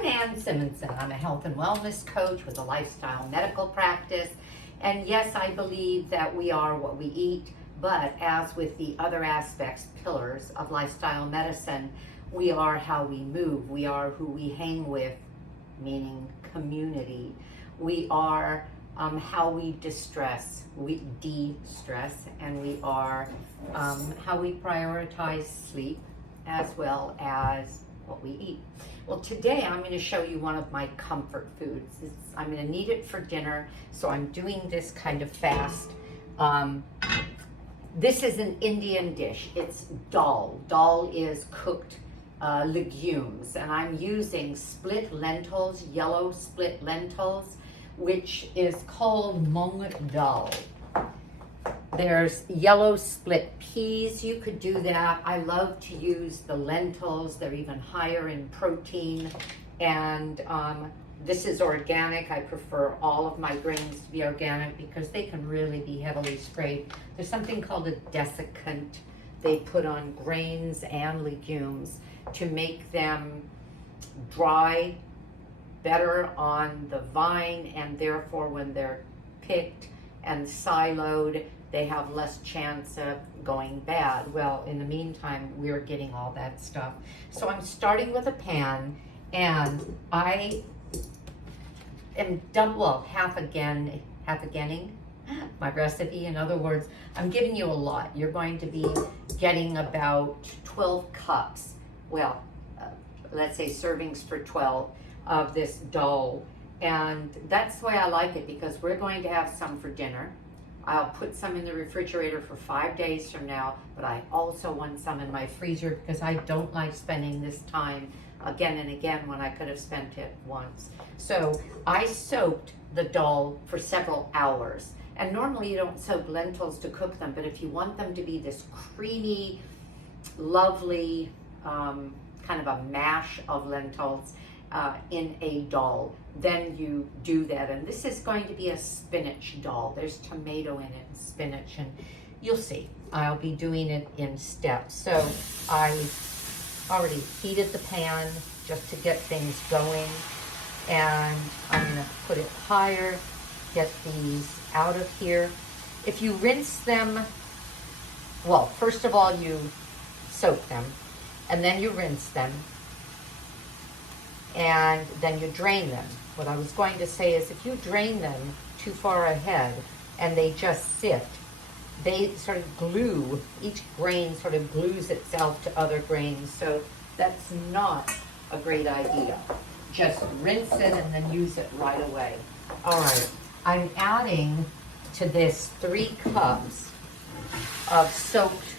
I'm Nan Simonson. I'm a health and wellness coach with a lifestyle medical practice. And yes, I believe that we are what we eat, but as with the other aspects, pillars of lifestyle medicine, we are how we move. We are who we hang with, meaning community. We are how we de-stress, and we are how we prioritize sleep as well as what we eat. Well, today I'm going to show you one of my comfort foods. I'm going to need it for dinner, so I'm doing this kind of fast. This is an Indian dish. It's dal. Dal is cooked legumes, and I'm using split lentils, yellow split lentils, which is called Moong Dal. There's yellow split peas. You could do that. I love to use the lentils. They're even higher in protein. And this is organic. I prefer all of my grains to be organic because they can really be heavily sprayed. There's something called a desiccant they put on grains and legumes to make them dry better on the vine, and therefore when they're picked and siloed, they have less chance of going bad. Well, in the meantime, we're getting all that stuff. So I'm starting with a pan, and I am half again my recipe. In other words, I'm giving you a lot. You're going to be getting about 12 cups. Well, let's say servings for 12 of this dal. And that's the way I like it because we're going to have some for dinner. I'll put some in the refrigerator for 5 days from now, but I also want some in my freezer because I don't like spending this time again and again when I could have spent it once. So I soaked the dal for several hours. And normally you don't soak lentils to cook them, but if you want them to be this creamy, lovely, kind of a mash of lentils in a dal, then you do that. And this is going to be a spinach dal. There's tomato in it and spinach, and you'll see. I'll be doing it in steps. So I already heated the pan just to get things going, and I'm gonna put it higher, get these out of here. If you rinse them, well, first of all, you soak them, and then you rinse them, and then you drain them. What I was going to say is if you drain them too far ahead and they just sit, they sort of glue, each grain sort of glues itself to other grains, so that's not a great idea. Just rinse it and then use it right away. All right, I'm adding to this 3 cups of soaked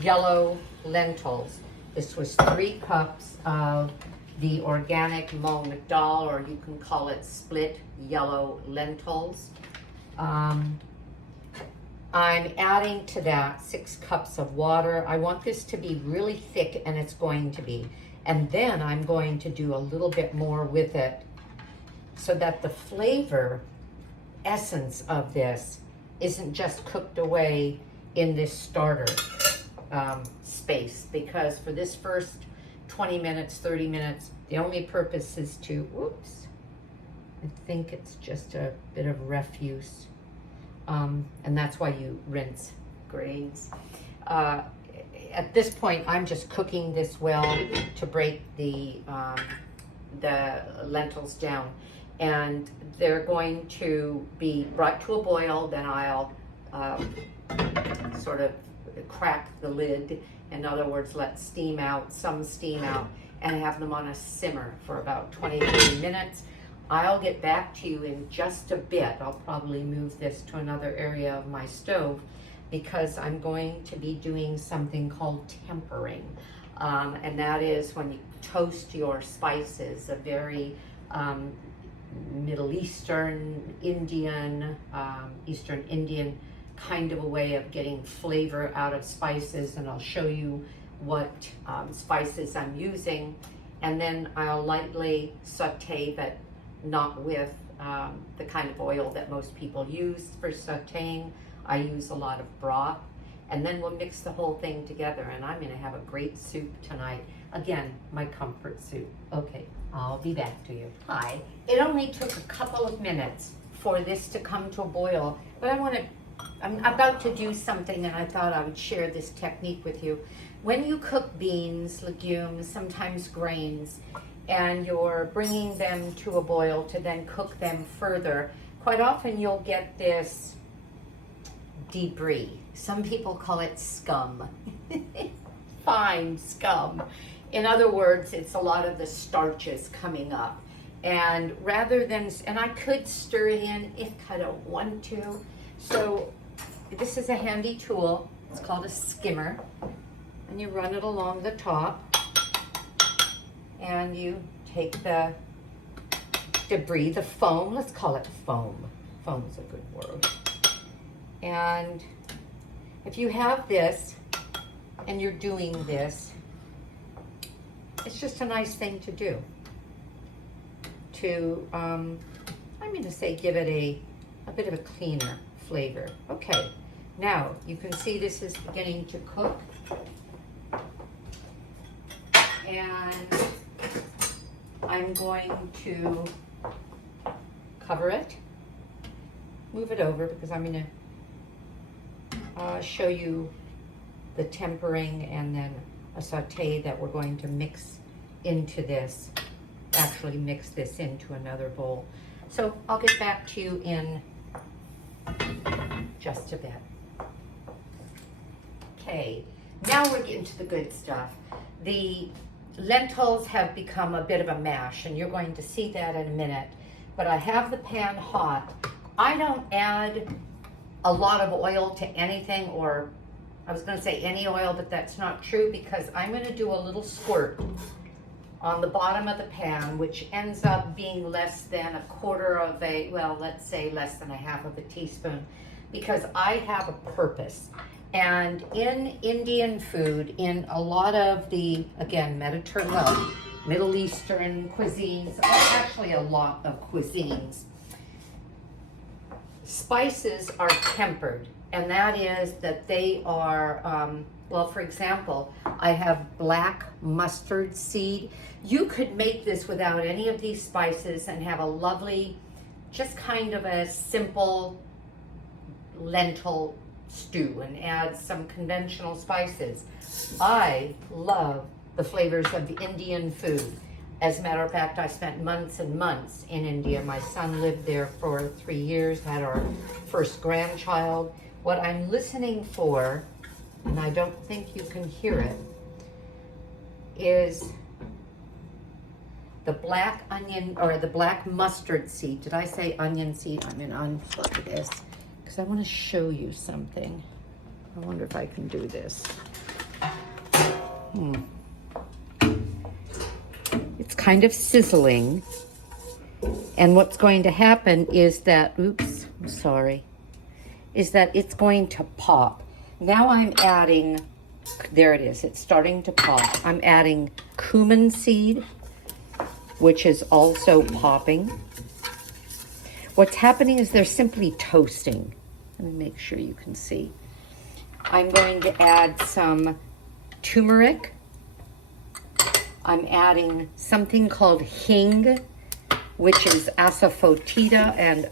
yellow lentils. This was 3 cups of the organic Moong Dal, or you can call it split yellow lentils. I'm adding to that 6 cups of water. I want this to be really thick, and it's going to be. And then I'm going to do a little bit more with it so that the flavor essence of this isn't just cooked away in this starter space, because for this first 20 minutes, 30 minutes, the only purpose is to, whoops, I think it's just a bit of refuse. And that's why you rinse grains. At this point, I'm just cooking this well to break the lentils down. And they're going to be brought to a boil, then I'll sort of crack the lid. In other words, let steam out, some steam out, and have them on a simmer for about 20-30 minutes. I'll get back to you in just a bit. I'll probably move this to another area of my stove because I'm going to be doing something called tempering. And that is when you toast your spices, a very Middle Eastern, Indian, Eastern Indian kind of a way of getting flavor out of spices, and I'll show you what spices I'm using. And then I'll lightly saute, but not with the kind of oil that most people use for sauteing. I use a lot of broth, and then we'll mix the whole thing together, and I'm gonna have a great soup tonight. Again, my comfort soup. Okay, I'll be back to you. Hi. It only took a couple of minutes for this to come to a boil, but I'm about to do something, and I thought I would share this technique with you. When you cook beans, legumes, sometimes grains, and you're bringing them to a boil to then cook them further, quite often you'll get this debris. Some people call it scum. Fine scum. In other words, it's a lot of the starches coming up. And rather than, and I could stir it in if I don't want to. So this is a handy tool. It's called a skimmer. And you run it along the top. And you take the debris, the foam, let's call it foam. Foam is a good word. And if you have this and you're doing this, it's just a nice thing to do. To, I'm going to say give it a bit of a cleaner flavor. Okay, now you can see this is beginning to cook. And I'm going to cover it, move it over because I'm going to show you the tempering and then a saute that we're going to mix into this, actually mix this into another bowl. So I'll get back to you in just a bit. Okay, now we're getting to the good stuff. The lentils have become a bit of a mash, and you're going to see that in a minute. But I have the pan hot. I don't add a lot of oil to anything, or I was going to say any oil, but that's not true because I'm going to do a little squirt on the bottom of the pan, which ends up being less than a quarter of a, well, let's say less than a half of a teaspoon, because I have a purpose. And in Indian food, in a lot of the, again, Mediterranean, Middle Eastern cuisines, actually a lot of cuisines, spices are tempered. And that is that they are, well, for example, I have black mustard seed. You could make this without any of these spices and have a lovely, just kind of a simple lentil stew and add some conventional spices. I love the flavors of the Indian food. As a matter of fact, I spent months and months in India. My son lived there for 3 years, had our first grandchild. What I'm listening for, and I don't think you can hear it, is the black onion, or the black mustard seed. Did I say onion seed? I'm going to unplug this because I want to show you something. I wonder if I can do this. It's kind of sizzling. And what's going to happen is that, oops, I'm sorry, is that it's going to pop. Now I'm adding, there it is, it's starting to pop. I'm adding cumin seed, which is also popping. What's happening is they're simply toasting. Let me make sure you can see. I'm going to add some turmeric. I'm adding something called hing, which is asafoetida, and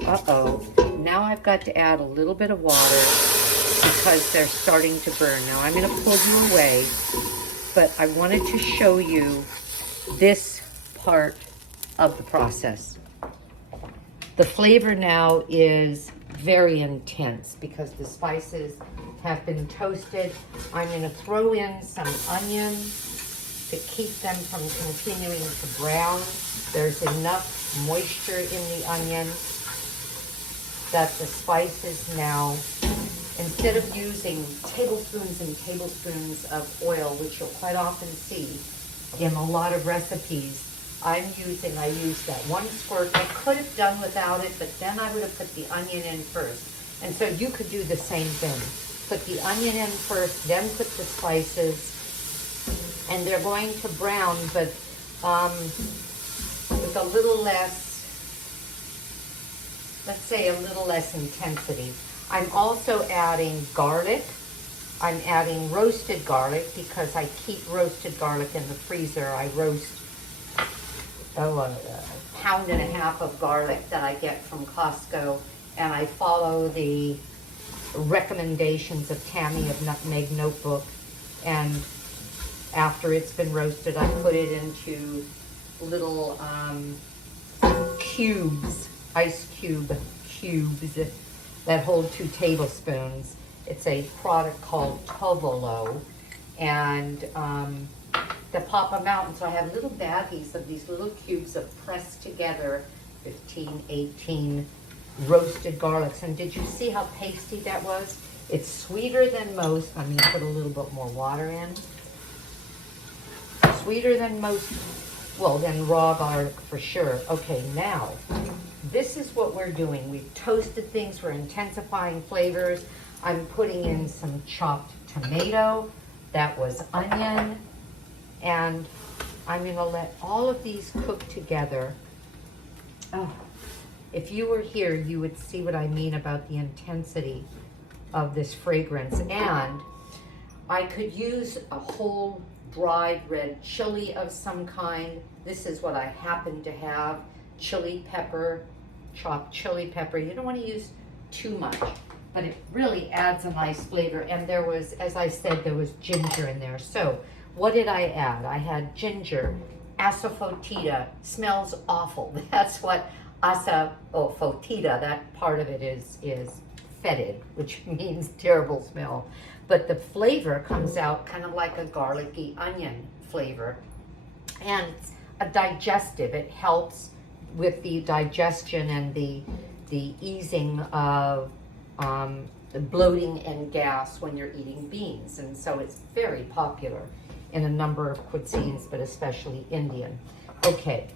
now I've got to add a little bit of water because they're starting to burn. Now I'm going to pull you away, but I wanted to show you this part of the process. The flavor now is very intense because the spices have been toasted. I'm going to throw in some onion to keep them from continuing to brown. There's enough moisture in the onion that the spices now, instead of using tablespoons and tablespoons of oil, which you'll quite often see in a lot of recipes, I used that one squirt. I could have done without it, but then I would have put the onion in first. And so you could do the same thing. Put the onion in first, then put the spices, and they're going to brown, but with a little less, let's say a little less intensity. I'm also adding garlic I'm adding roasted garlic because I keep roasted garlic in the freezer. I roast a pound and a half of garlic that I get from Costco, and I follow the recommendations of Tammy of Nutmeg Notebook. And after it's been roasted, I put it into little cubes, ice cube cubes that hold 2 tablespoons. It's a product called Tovolo, and they pop them out, and so I have little baggies of these little cubes of pressed together 15, 18 roasted garlics. And did you see how pasty that was? It's sweeter than most. I'm going to put a little bit more water in. Sweeter than most, well, than raw garlic for sure. Okay, now, this is what we're doing. We've toasted things. We're intensifying flavors. I'm putting in some chopped tomato. That was onion. And I'm going to let all of these cook together. Oh, if you were here, you would see what I mean about the intensity of this fragrance. And I could use a whole dried red chili of some kind. This is what I happen to have. Chili pepper, chopped chili pepper. You don't want to use too much, but it really adds a nice flavor. And there was, as I said, there was ginger in there. So what did I add? I had ginger, asafoetida. Smells awful. That's what asafoetida, that part of it is fetid, which means terrible smell. But the flavor comes out kind of like a garlicky onion flavor. And it's a digestive. It helps with the digestion and the easing of the bloating and gas when you're eating beans. And so it's very popular in a number of cuisines, but especially Indian. Okay,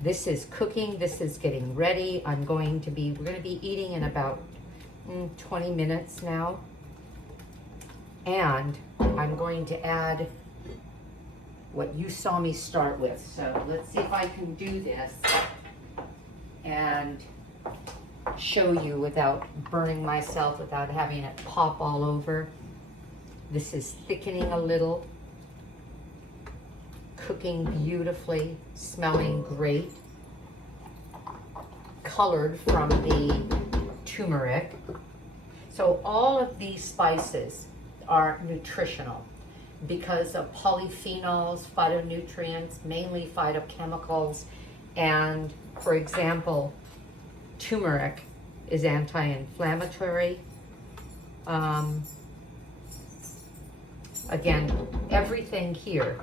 this is cooking. This is getting ready. we're going to be eating in about 20 minutes now. And I'm going to add what you saw me start with. So let's see if I can do this and show you without burning myself, without having it pop all over. This is thickening a little, cooking beautifully, smelling great, colored from the turmeric. So all of these spices are nutritional because of polyphenols, phytonutrients, mainly phytochemicals. And for example, turmeric is anti-inflammatory. Again, everything here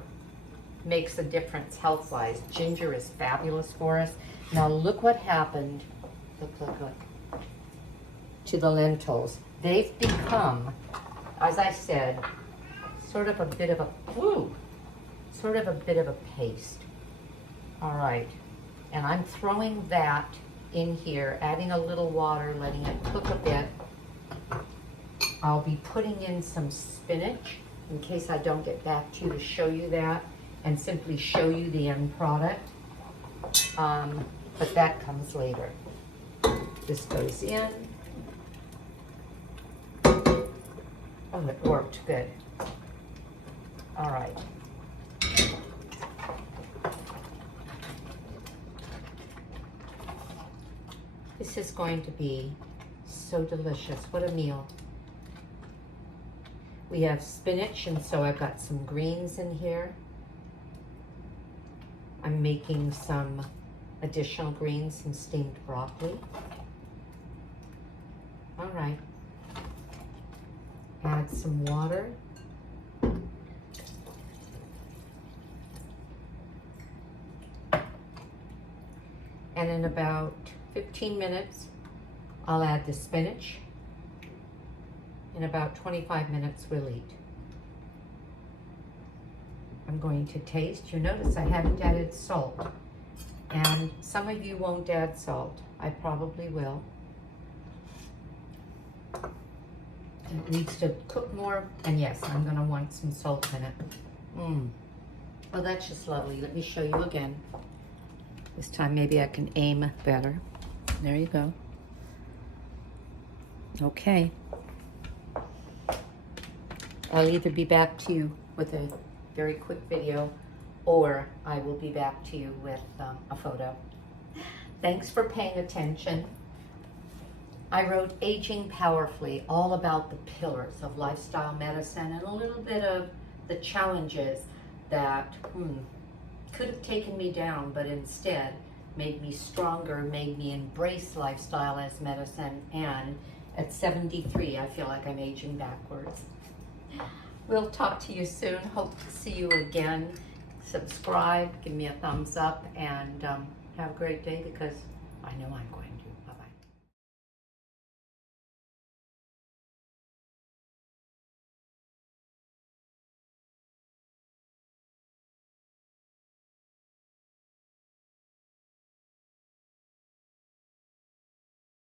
makes a difference health-wise. Ginger is fabulous for us. Now look what happened, look, to the lentils. They've become, as I said, sort of a bit of a paste. All right, and I'm throwing that in here, adding a little water, letting it cook a bit. I'll be putting in some spinach in case I don't get back to you to show you that and simply show you the end product. But that comes later. This goes in. Oh, it worked good. All right. This is going to be so delicious. What a meal. We have spinach, and so I've got some greens in here. I'm making some additional greens, some steamed broccoli. All right. Add some water. And in about 15 minutes, I'll add the spinach. In about 25 minutes, we'll eat. I'm going to taste. You notice I haven't added salt. And some of you won't add salt. I probably will. It needs to cook more. And yes, I'm going to want some salt in it. Oh, that's just lovely. Let me show you again. This time maybe I can aim better. There you go. Okay. I'll either be back to you with a very quick video, or I will be back to you with a photo. Thanks for paying attention. I wrote Aging Powerfully, all about the pillars of lifestyle medicine and a little bit of the challenges that could have taken me down, but instead made me stronger, made me embrace lifestyle as medicine, and at 73, I feel like I'm aging backwards. We'll talk to you soon. Hope to see you again. Subscribe, give me a thumbs up, and have a great day, because I know I'm going to.